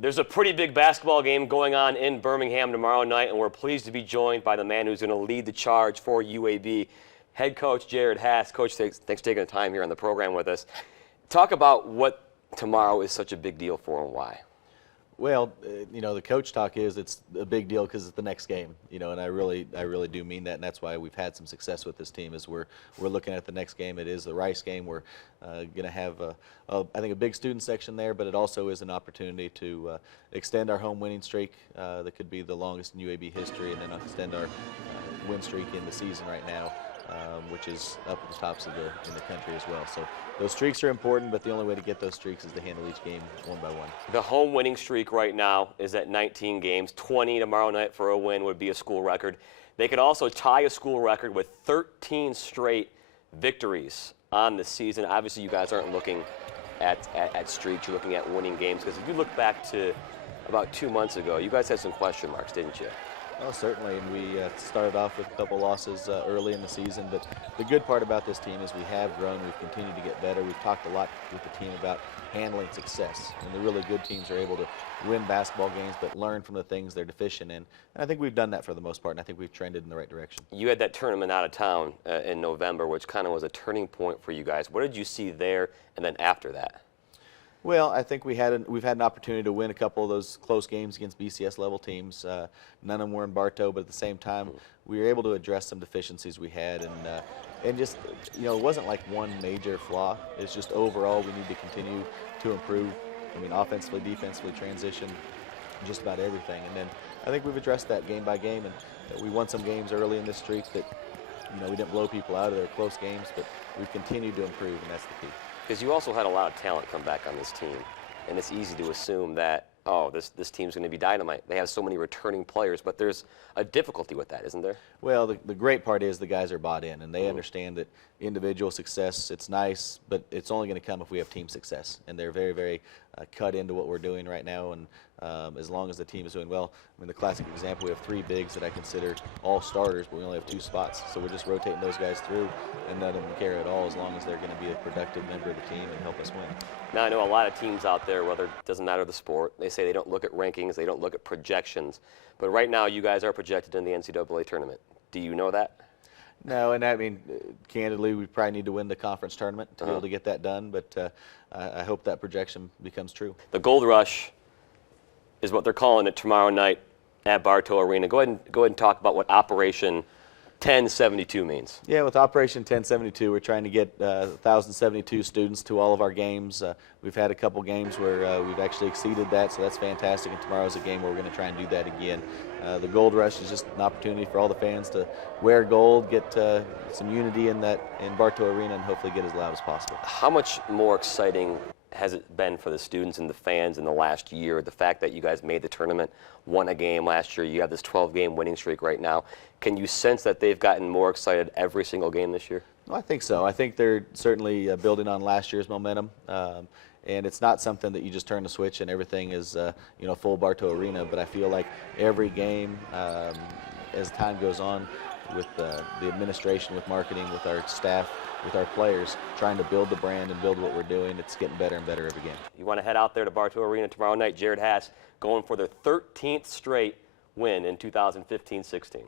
There's a pretty big basketball game going on in Birmingham tomorrow night, and we're pleased to be joined by the man who's going to lead the charge for UAB, head coach Jerod Haase. Coach, thanks for taking the time here on the program with us. Talk about what tomorrow is such a big deal for and why. Well, the coach talk is it's a big deal because it's the next game, and I really do mean that, and that's why we've had some success with this team. Is we're looking at the next game. It is the Rice game. We're going to have I think a big student section there, but it also is an opportunity to extend our home winning streak that could be the longest in UAB history, and then extend our win streak in the season right now. Which is up at the tops of in the country as well. So those streaks are important, but the only way to get those streaks is to handle each game one by one. The home winning streak right now is at 19 games. 20 tomorrow night for a win would be a school record. They could also tie a school record with 13 straight victories on the season. Obviously, you guys aren't looking at streaks. You're looking at winning games, because if you look back to about 2 months ago, you guys had some question marks, didn't you? Oh, certainly, and we started off with a couple losses early in the season, but the good part about this team is we have grown, we've continued to get better. We've talked a lot with the team about handling success, and the really good teams are able to win basketball games but learn from the things they're deficient in, and I think we've done that for the most part, and I think we've trended in the right direction. You had that tournament out of town in November, which kind of was a turning point for you guys. What did you see there and then after that? Well, I think we've had an opportunity to win a couple of those close games against BCS level teams. None of them were in Bartow, but at the same time, we were able to address some deficiencies we had, and just it wasn't like one major flaw. It's just overall we need to continue to improve. I mean, offensively, defensively, transition, just about everything. And then I think we've addressed that game by game, and we won some games early in this streak that we didn't blow people out of their close games, but we've continued to improve, and that's the key. Because you also had a lot of talent come back on this team, and it's easy to assume that, oh, this team's going to be dynamite. They have so many returning players, but there's a difficulty with that, isn't there? Well, the great part is the guys are bought in, and they understand that individual success, it's nice, but it's only going to come if we have team success, and they're very, very cut into what we're doing right now, and as long as the team is doing well. I mean, the classic example, we have 3 bigs that I consider all starters, but we only have 2 spots, so we're just rotating those guys through, and none of them care at all as long as they're going to be a productive member of the team and help us win. Now, I know a lot of teams out there, whether it doesn't matter the sport, they say they don't look at rankings, they don't look at projections, but right now you guys are projected in the NCAA tournament. Do you know that? No, and I mean, candidly, we probably need to win the conference tournament to be able to get that done, but I hope that projection becomes true. The Gold Rush is what they're calling it tomorrow night at Bartow Arena. Go ahead and talk about what Operation 1072 means. Yeah, with Operation 1072, we're trying to get 1,072 students to all of our games. We've had a couple games where we've actually exceeded that, so that's fantastic, and tomorrow's a game where we're going to try and do that again. The Gold Rush is just an opportunity for all the fans to wear gold, get some unity in Bartow Arena, and hopefully get as loud as possible. How much more exciting has it been for the students and the fans in the last year? The fact that you guys made the tournament, won a game last year, you have this 12-game winning streak right now. Can you sense that they've gotten more excited every single game this year? Well, I think so. I think they're certainly building on last year's momentum. And it's not something that you just turn the switch and everything is, full Bartow Arena. But I feel like every game, as time goes on, with the administration, with marketing, with our staff, with our players, trying to build the brand and build what we're doing, it's getting better and better every game. You want to head out there to Bartow Arena tomorrow night. Jerod Haase going for their 13th straight win in 2015-16.